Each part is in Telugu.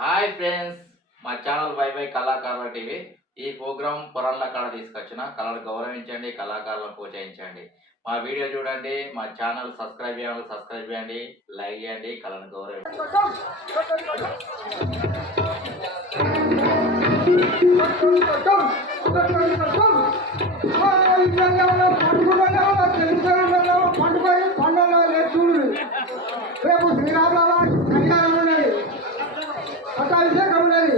హాయ్ ఫ్రెండ్స్, మా ఛానల్ బై బై కళాకారుల టీవీ. ఈ ప్రోగ్రాం పొరల్ల కాడ తీసుకొచ్చిన కళను గౌరవించండి, కళాకారులను ప్రోత్సహించండి. మా వీడియో చూడండి, మా ఛానల్ సబ్స్క్రైబ్ చేయండి, లైక్ చేయండి, కళను గౌరవించండి. రేపు శ్రీరామరావు కళ్యాణం ఉన్నది, పట్టాభిషేకం ఉన్నది.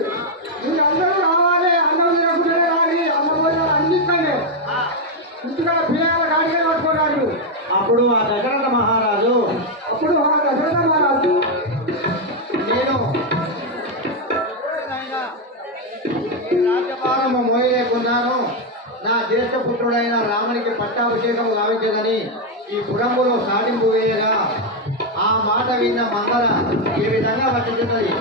మీరు అందరూ రావాలి, అన్నం తినకుండా రావాలి, అమ్మ భోజనాలు అన్నింటినే ఇంటికాడ పిల్లల గాడిగా పట్టుకున్నారు. అప్పుడు ఆ దశరథ మహారాజు నేను రాజ్యభారం మోయలేకున్నాను, నా జ్యేష్ఠ పుత్రుడైన రామునికి పట్టాభిషేకం గావించదని ఈ పురంబులో సాటింపు వేయగా ఆ మాట విన్న మంగళ ఏ విధంగా వర్తిస్తున్నది.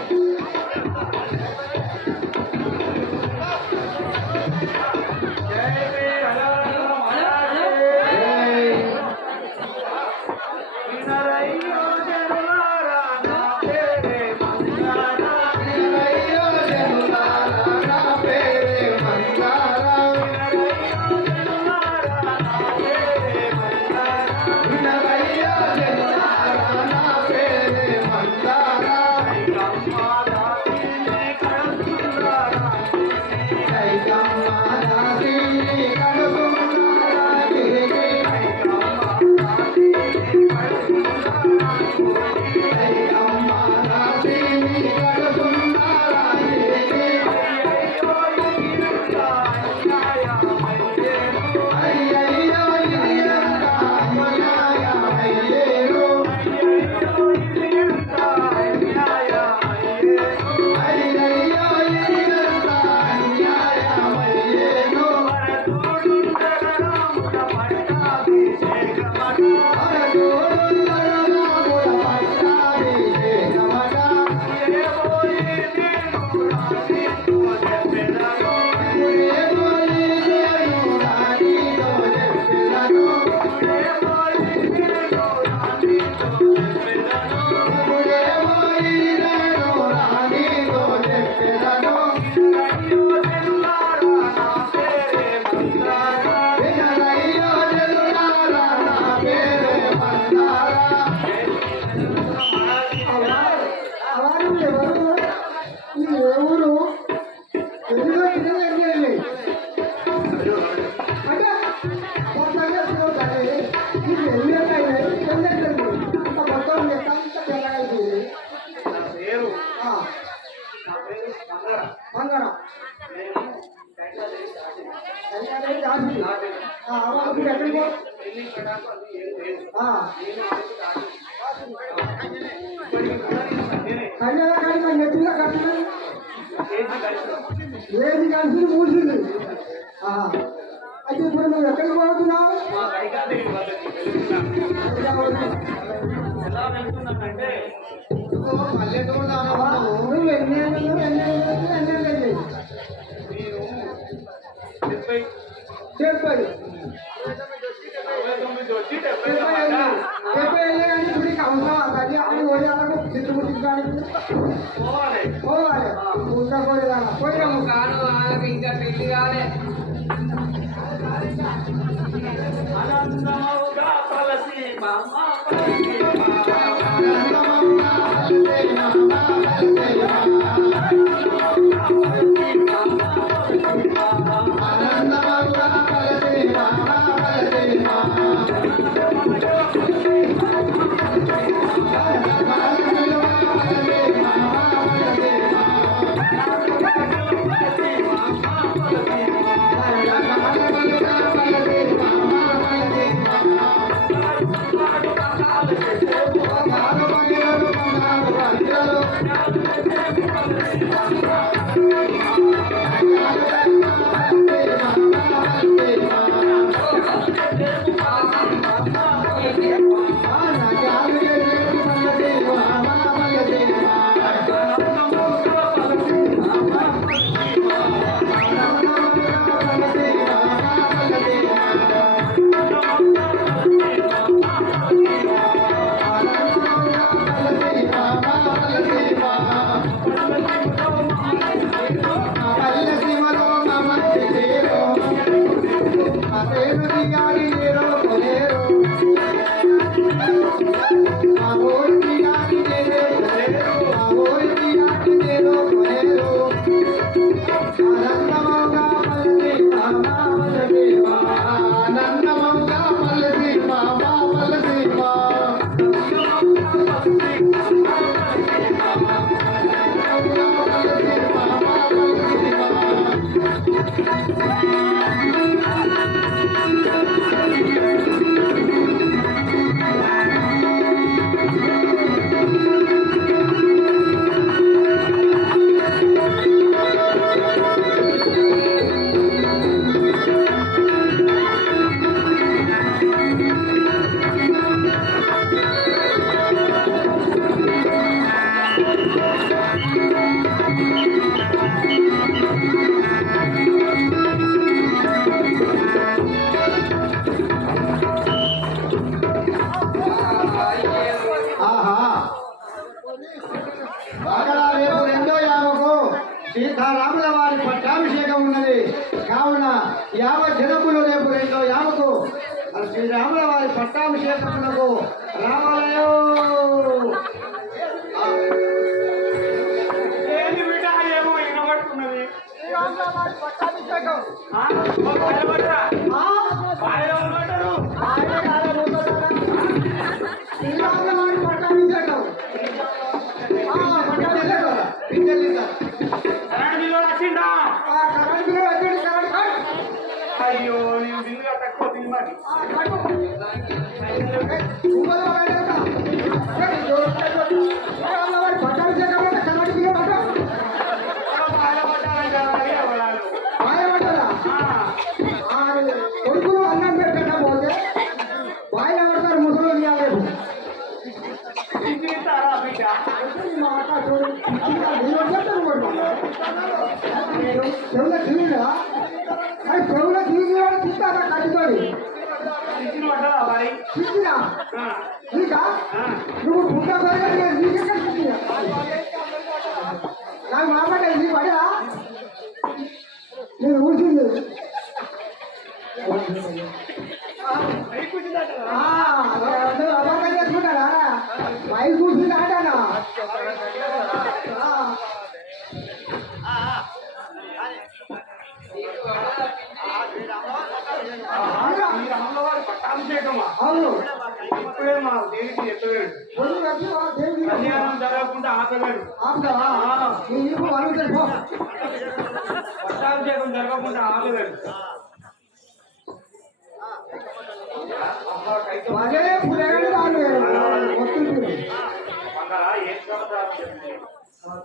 ఏది కలిసి మూసింది. అయితే ఇప్పుడు నువ్వు ఎక్కడికి పోతున్నావు? పల్లెటూరు నువ్వు ఎన్ని చెప్పాడు కానీ గుడికి అవసరం అది అని పోయేదాకా చిత్రపుట్టించడానికి పోవాలి. ఇంకా పోయేదాకా పోయాము కాదు, ఇంకా పెళ్లి కాలే. పల్లె సీమలో మమ్మల్ని చేరు మా పేరు దిగాలి లేరో కొలేరు మా ఊరి దిగాలి లేరో కొలేరు మా ఊరి దిగాలి లేరో కొలేరు ఆనందమంగా పల్లె మామా పల్లె మామా ఆనందమంగా పల్లె మామా పల్లె అక్కడ రేపు 2వ యామకు సీతారాముల వారి పట్టాభిషేకం ఉన్నది కావున యావ జనములు రేపు 2వ యామకు శ్రీరాముల వారి పట్టాభిషేకములకు రావాలయో. ఏంది బిడ్డ ఏమో వినబడుతున్నది శ్రీరాముల వారి పట్టాభిషేకం శ్రీరాముల వారి పట్టాభిషేకం అయ్యో నేను బిల్లుగా తక్కువ తిన్నది కొడుకులు అన్నం పెట్టకపోతే బాయిల పడతారు ముసలి చెవుల తిరిగినా అది చెవుల తిరిగి వాడు తింటారా కట్టుకొని తిరిగినా నీకా నువ్వు పుట్ట నీకెక్కడ తిరిగినా నాకు మామాట నీ పడరా నేను ఊసింది అమ్మకం చేసుకుంటారా పై కూర్చుంది ఆటనా అవును ఇప్పుడే మా దేవికి చెప్పలేడు కళ్యాణం జరగకుండా ఆపలేడు పట్టాభిషేకం జరగకుండా ఆపలేడు అదే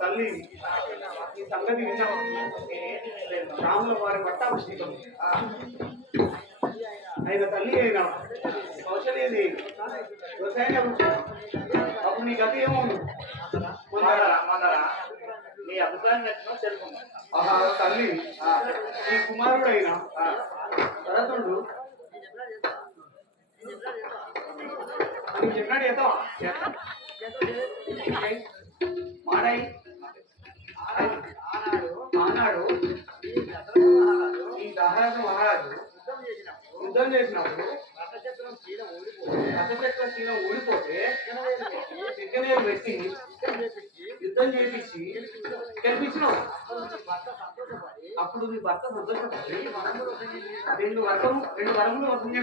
తల్లి ఈ సంగతి విన్నాం రాముల వారి పట్టాభిషేకం ఆయన తల్లి అయినా కౌశల్యది అప్పుడు నీ గతి ఏమో నీ అభిప్రాయం నచ్చిన తెలుసుకున్నా తల్లి ఈ కుమారుడైన భరతుడు చెప్పినట్టు చేస్తావా మాడై ఆనాడు ఈ దశరథ మహారాజు యుద్ధం చేసినప్పుడు రథచక్ర శీలం ఊడిపోతే చిక్కనే పెట్టి యుద్ధం చేపించి గెలిపించినావు. అప్పుడు మీ భర్త సంతోషపడి 2 వరములు వస్తుంది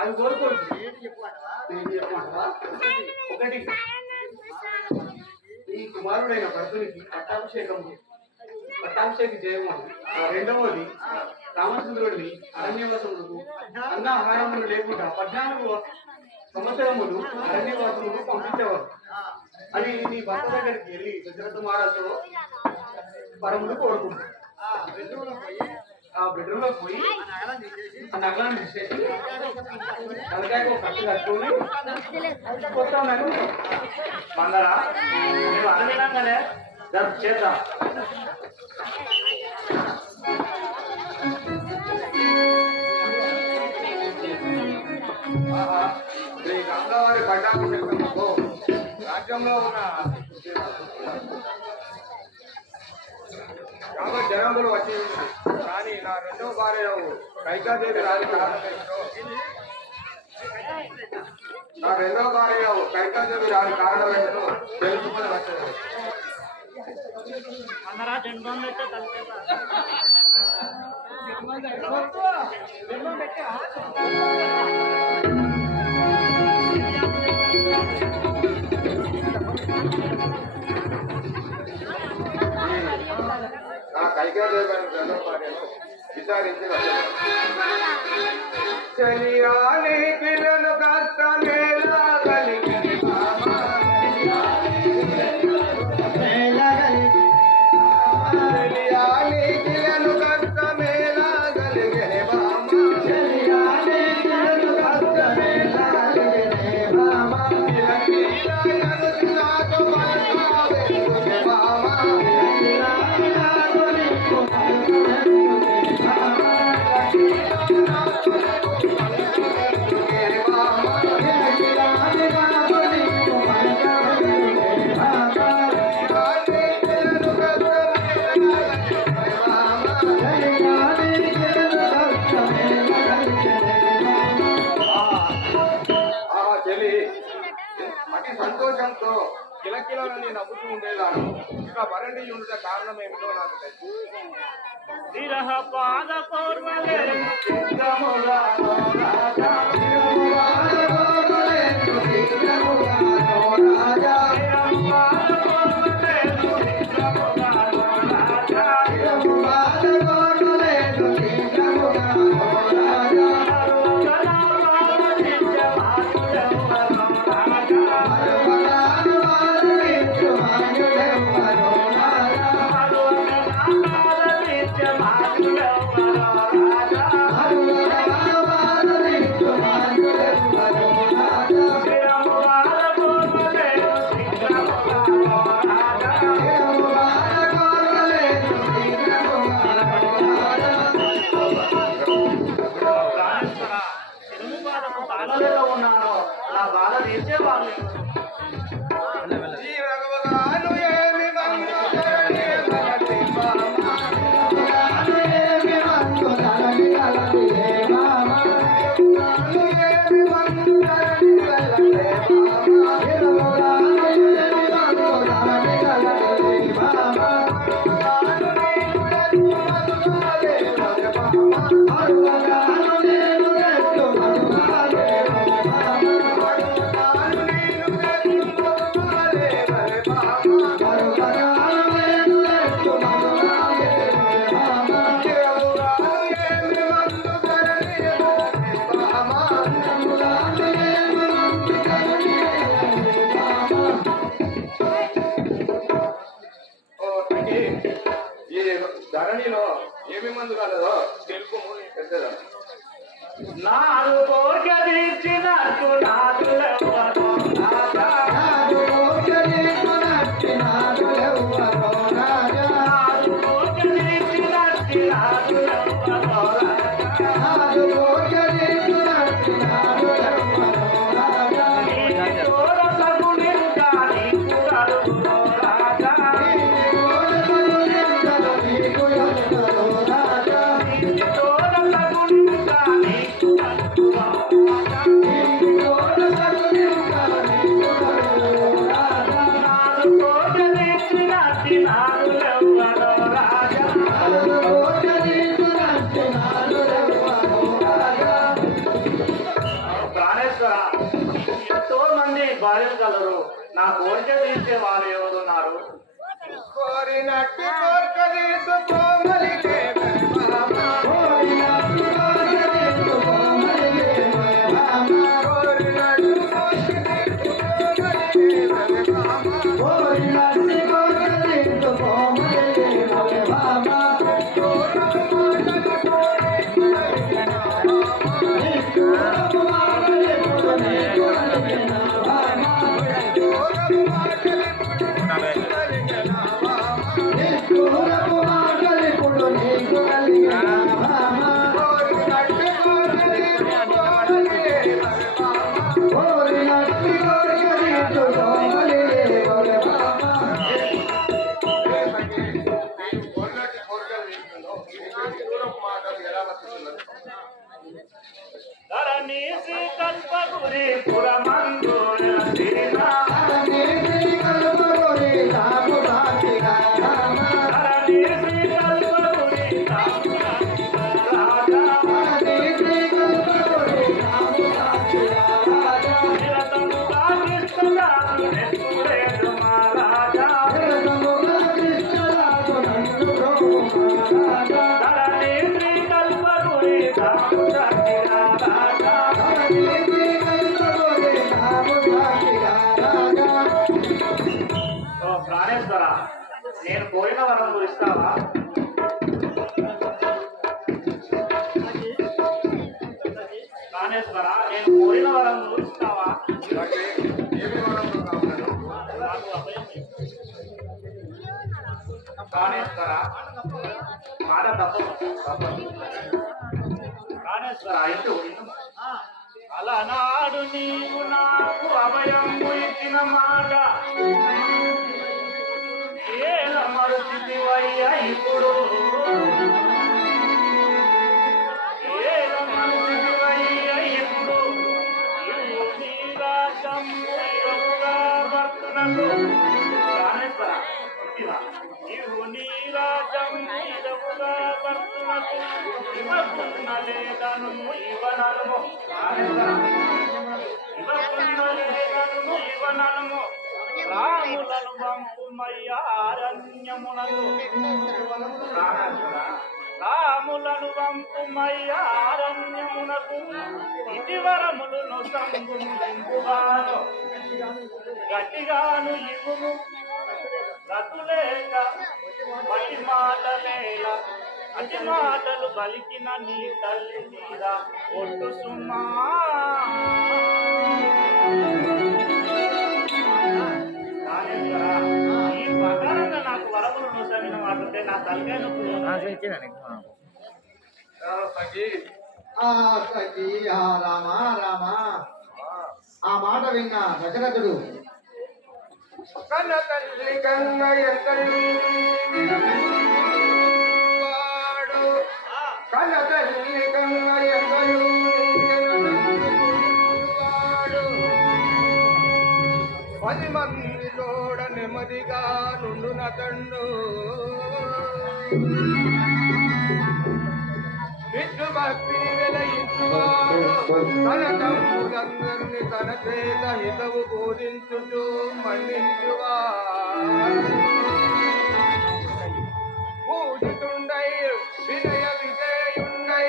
అవి కోరుకోవచ్చు. చెప్పమంటావా? ఒకటి ఈ కుమారుడైన భరతునికి పట్టాభిషేకం చేయమని. 2వది రామచంద్రుడిని అరణ్యవాసములకు అన్నాహారములు లేకుండా 14 సంవత్సరములు అరణ్యవాసములకు పంపించేవారు. అది నీ భర్త దగ్గరికి వెళ్ళి దశరథ మహారాజుతో పరములు కోరుకుంటారు. ఆ బెడ్రూమ్ లో పోయి ఆ నగలాన్ని తీసేసి తలకాయకు ఒక కట్టు కట్టుకొని కొత్తామని మందరా మేము అనగానే చేద్దాం. శ్రీ రాములవారి పట్టాభిషేకంలో రాజ్యంలో ఉన్న జనములు వచ్చి కానీ నా రెండో భార్య కైకాదేవి రాని కారణం ఏమిటో తెలుసుకొని వచ్చాను. నా కైకాదేవి గారి రెండో భార్యను విచారించి వచ్చాను. చలియాని కిరణ్ కష్టమేలా కలిగిన బామా చలియాని కిరణ్ కష్టమేలా కలిగిన బామా చలియాని కిరణ్ కష్టమేలా కలిగిన బామా కిరణ్ నాతో పలకావే బామా అతి సంతోషంతో కిలకిలని నవ్వుతూ ఉండేదాన్ని. ఇక వరండి ఉండే కారణం ఏమిటో నాకు తెలుసు. విరహ పాద కోర్వలే ఉన్నారో నా బాధ తీర్చేవాళ్ళు ధరణిలో ఏమి మందు కలదో తెలుపు పెద్దదా నారు కోరిక తీర్చినట్టు నాదులెవ్వరో రాజా నాదు కోరిక తీర్చినట్టు నాదులెవ్వరో రాజా నారు కోరిక తీర్చినట్టు నాదులెవ్వరో రాజా నాదు కోరిక తీర్చినట్టు నాదులెవ్వరో రాజా నీటి తోడ సగునిరుగా నీకు కలుగురో రాజా నీటి తోడ సగునిరుగా నీకు కలుగురో రాజా నీటి తోడ సగునిరుగా నీకు కలుగురో రాజా నీటి తోడ సగునిరుగా నీకు కలుగురో రాజా నారు కోరిక తీర్చినట్టు నాదులెవ్వరో రాజా నాదు కోరిక తీర్చినట్టు నాదులెవ్వరో రాజా ప్రాణేశ్వర ఎంతో మంది భార్యలు కలరు నా కోరిక తీర్చే వారు ఎవరున్నారు కోరినట్టు కోరిక తీసుకోమలిగే బామా కోరినట్టు కోరిక తీర్చుకోమలిగే బామా కోరినట్టు కోరిక తీసుకోమలిగే బామా కోరినట్టు కోరిక తీర్చుకోమలిగే బామా నిష్ఠూరపు మాటలెప్పుడు నీకు కలిగిన బామా నిష్ఠూరపు మాటలెప్పుడు కోరిన వరములు ఇస్తావా? ప్రాణేశ్వర, నేను కోరిన వరములు ఇస్తావా? అలాగే ఏమి వరములు కావాలి? నాకు అభయం ఇవ్వు. ప్రాణేశ్వర, మాట తప్పదు. ప్రాణేశ్వర, ఇటు అలనాడు నీవు నాకు అభయము ఇచ్చిన మాట ఏల మరుచితివయ్యా ఇప్పుడు, ఏల మరుచితివయ్యా ఇప్పుడు, ఇల్లు నీ రాజ్యము ఇరువుగా భర్తునకు. ప్రాణేశ్వర, ఇవు నీ రాజ్యము ఇరువుగా భర్తునకు ఇవ్వకున్న లేదను ఇవ్వనను. ఇవ్వకున్న ఇవ్వనను రాములను వంపుమయ్యారణ్యమునకు. రాములను వంపుమయ్యారణ్యమునకు ఇటివరములను సంగుగాను గట్టిగాను ఇవును రతులేక మటి మాటలేల అతి మాటలు బలికిన నీ తల్లి మీద ఒట్టు సుమా. ఈ ప్రకారంగా నాకు వరములు నూసగిన వాటుంటే నా తలకాయ నొప్పులు సఖి సఖీ, రామ రామ. ఆ మాట విన్న దశరథుడు కన్న తల్లి కన్న ఎంతటి వాడు, కన్న తల్లి కన్న ఎంతటి వాడు, 10 మందిలోడ నెమ్మదిగా నుండున తండు. విష్ణు భక్తి వెలయించువాడు, తన తమ్ములందరినీ తన చేత హితవు బోధించుచు మన్నించువాడు. పూజితుండై వినయ విజయుండై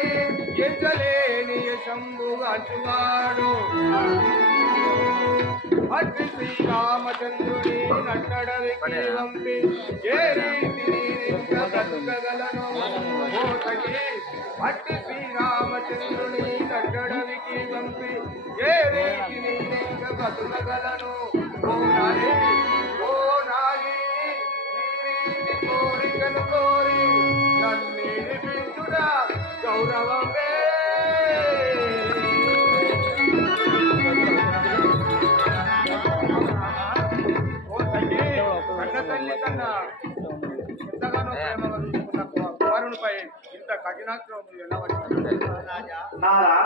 ఎంచలేని శంభుగాచువాడు. అట్టి శ్రీరామచంద్రుని నట్టడవికి వంపి ఏ రీతిని బ్రతుకగలను ఓ సఖీ. అట్టి శ్రీరామచంద్రుని నట్టడవికి వంపి ఏ రీతిని బ్రతుకగలను ఓ నాలి, ఓ నాలి. నీ కోరికను కోరి నన్నిడిపించుడా గౌరవమే. తల్లి కన్నా ఎంతగానో ప్రేమ వహించుకున్న కుమారునిపై ఇంత కఠినాక్రమం ఎలా వచ్చింది? నారా,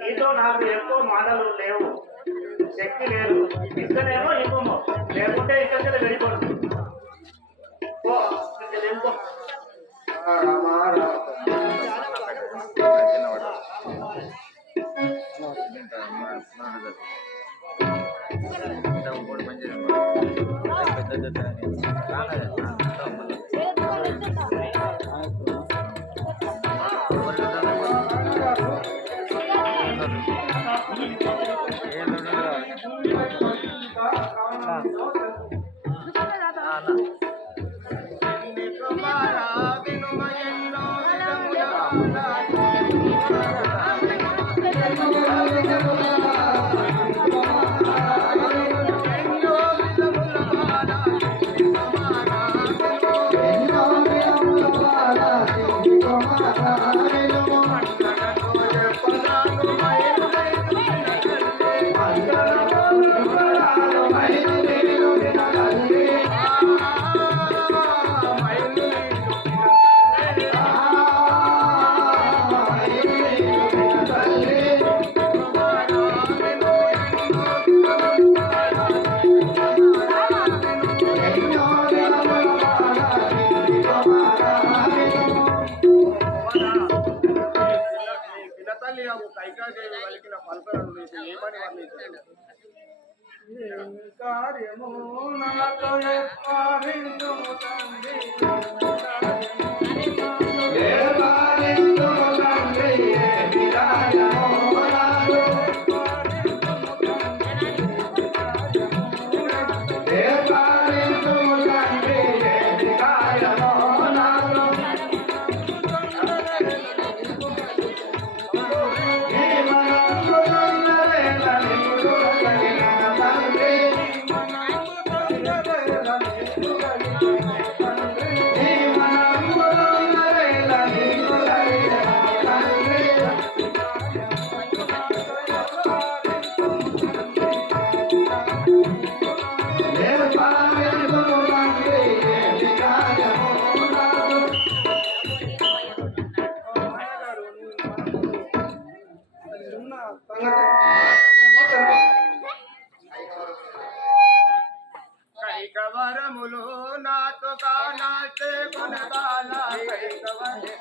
నీతో నాకు ఎక్కువ మాటలు లేవు, శక్తి లేదు. ఇస్తేనేమో ఇవ్వము, లేకుంటే ఇక్కడ వెళ్ళిపోదు. వెళ్ళిపో. కైకాదేవి వలికిన పలుకలను ఏమని వర్ణించాడు? కార్యము నాతో ఎవ్వరిందుము తండ్రి, ఏ నాటే కొనబాల కైకవరే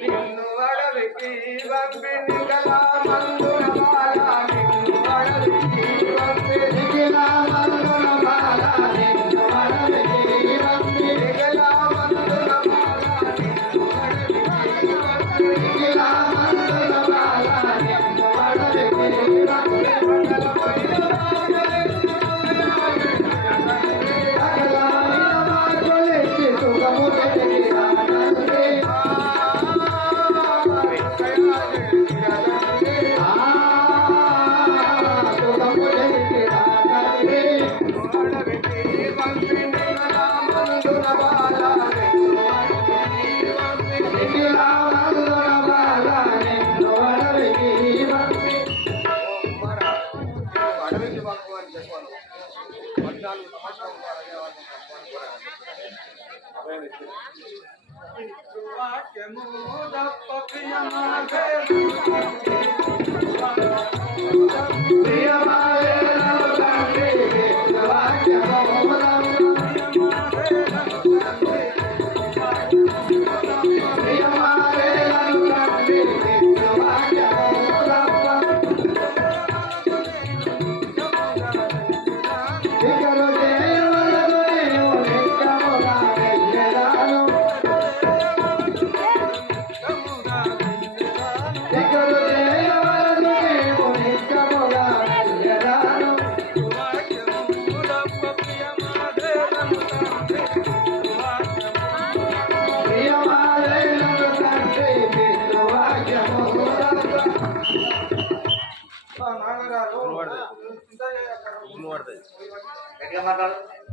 నిన్ను అడవికి పంపిణీ గల మందుల బాల నిన్ను అడవికి పంపిణీ గల మందుల బాల నిన్ను అడవికి పంపిణీ గల మందుల బాల నిన్ను అడవికి పంపిణీ గల మందుల బాల నిన్ను అడవికి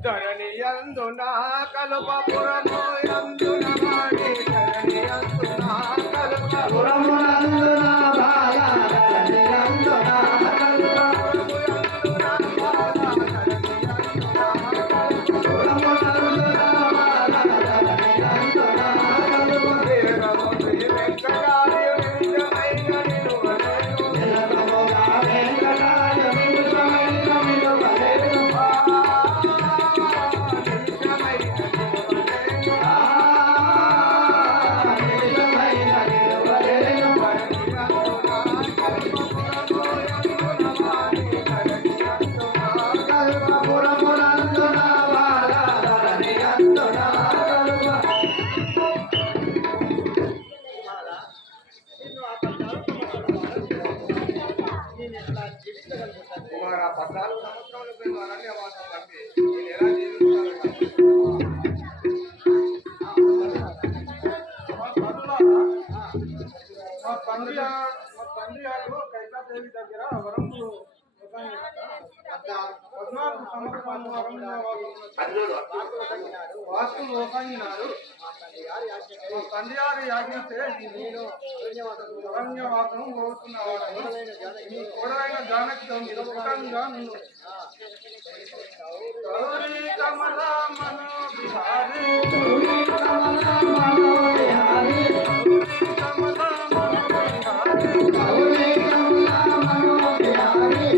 ధరణి అందునా కల్పపురము అందున వాడి ధరణి అందునా కల్పపురము అందున బాల ధరణి అందునా కల్పపురము అందున బాల ధరణి అందునా కల్పపురము అందున బాల ధరణి అందునా కల్పపురము వెంకటాయ విజయమైన నిలువలేను నిలవగా వెంకటాయ విజయమైన నిలువలేను కుమారా 14 సంవత్సరాల క్రితం అరణ్యవాసం కంటే నేను ఎలా మా తండ్రి కైకాదేవి దగ్గర వరంపులు 14 సమర్పణము వాస్తు లోకాయినాడు మా తండ్రి గారి యాజ్ఞతే నేను అరణ్యవాసం కోరుతున్నాను. నీ కోడైన జానకితో మీరు సుఖంగా నిన్ను గౌరీ కమలా మనోహరి కమలా మనోహరి కమలా మనోహరి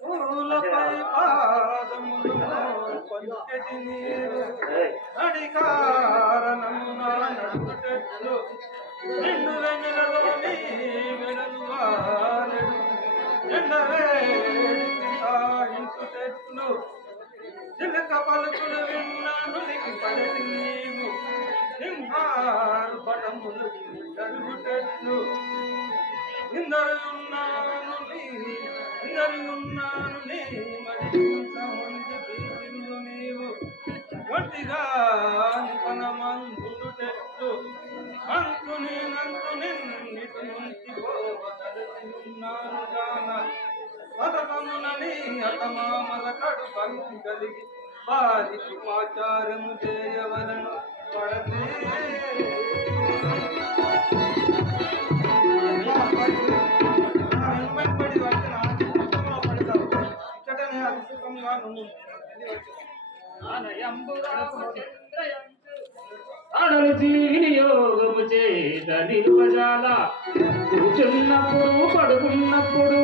పూలపై పాదములు పంచెటి నీరు నడికారణమున నడుటెట్లు నిండు వెన్నెలలోని వెడలు వారెడు ఎండవేడికి సాయించుటెట్లు చిలక పలుకులు విన్నాను పడటి నీవు సింహారు పటములు జరుగుటెట్లు ఇందరున్నాను నీవు గట్టిగా పనమందుటెట్లు అంతుని నిన్నిటి నుంచి పోవదలుచున్నాను గాన పదకములని అతమామల కడు భక్తి కలిగి వారికి ఆచారము చేయవలను పడతే వినియోగము చేత నిలువజాల కూర్చున్నప్పుడు పడుకున్నప్పుడు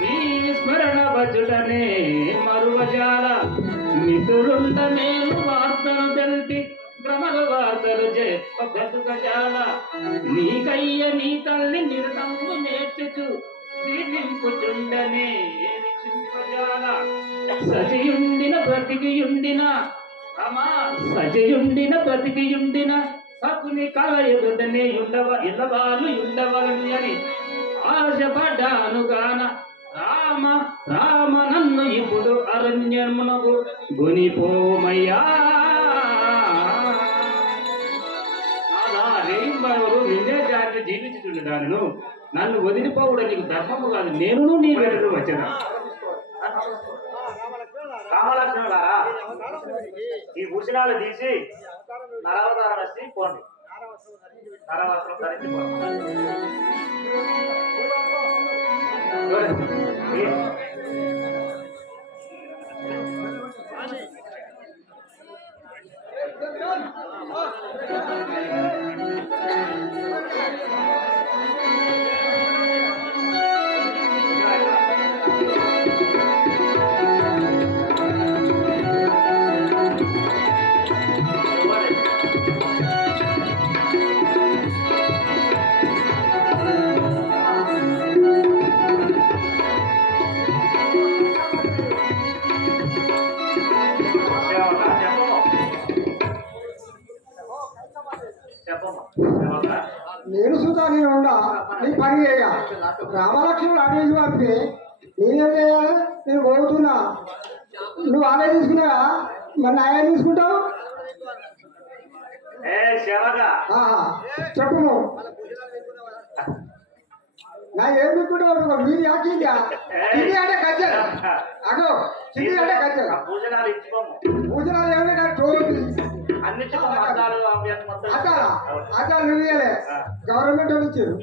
నీ స్మరణ భజుడనే మరువజాల మిత్రుండ మేలు వార్తలు తెలిపి భ్రమల వార్తలు చెప్ప బ్రతుకజాల నీకయ్య నీ తల్లి నిరతంగు నేర్చుచు జీవింపుచుండనే చింపజాల సజయుండిన బ్రతికియుండిన రమా సజయుండిన బ్రతికియుండిన సకుని కల ఎదుటనే ఇళ్ళవాళ్ళు ఉండవలని అని ఆశపడ్డాను గాన రామ రామ నన్ను ఇప్పుడు అరణ్యమునకు గునిపోమయ్యా అలా రేయింబరు నిన్నే జాతి జీవించుచుండడాను నన్ను వదిలిపోవడం నీకు ధర్మము కాదు నేను నీ వెడలు వచ్చేదా రామలక్ష్మణులారా ఈ భూషణాలు తీసి నరవతారం వచ్చి పోండి నరవస్త్రం ధరించి పోండి నేను సుతా నేను ఉండా నీ పని చేయ రామలక్ష్మణుడు అడిగి పంపి నేనేం చేయాలి నేను పోతున్నా నువ్వు ఆలయ తీసుకున్నావా మరి నాయ తీసుకుంటావు ఆహా, చెప్పు నువ్వు. నా ఏం తీసుకుంటావు మీది ఆకిందా కింది అంటే గజ్జలు అగో కింది అంటే గజ్జలు పూజనాలు ఏమి నాకు టోపీ అద్దాలు నువ్వు ఇయ్యలే గవర్నమెంట్ వాళ్ళు ఇచ్చారు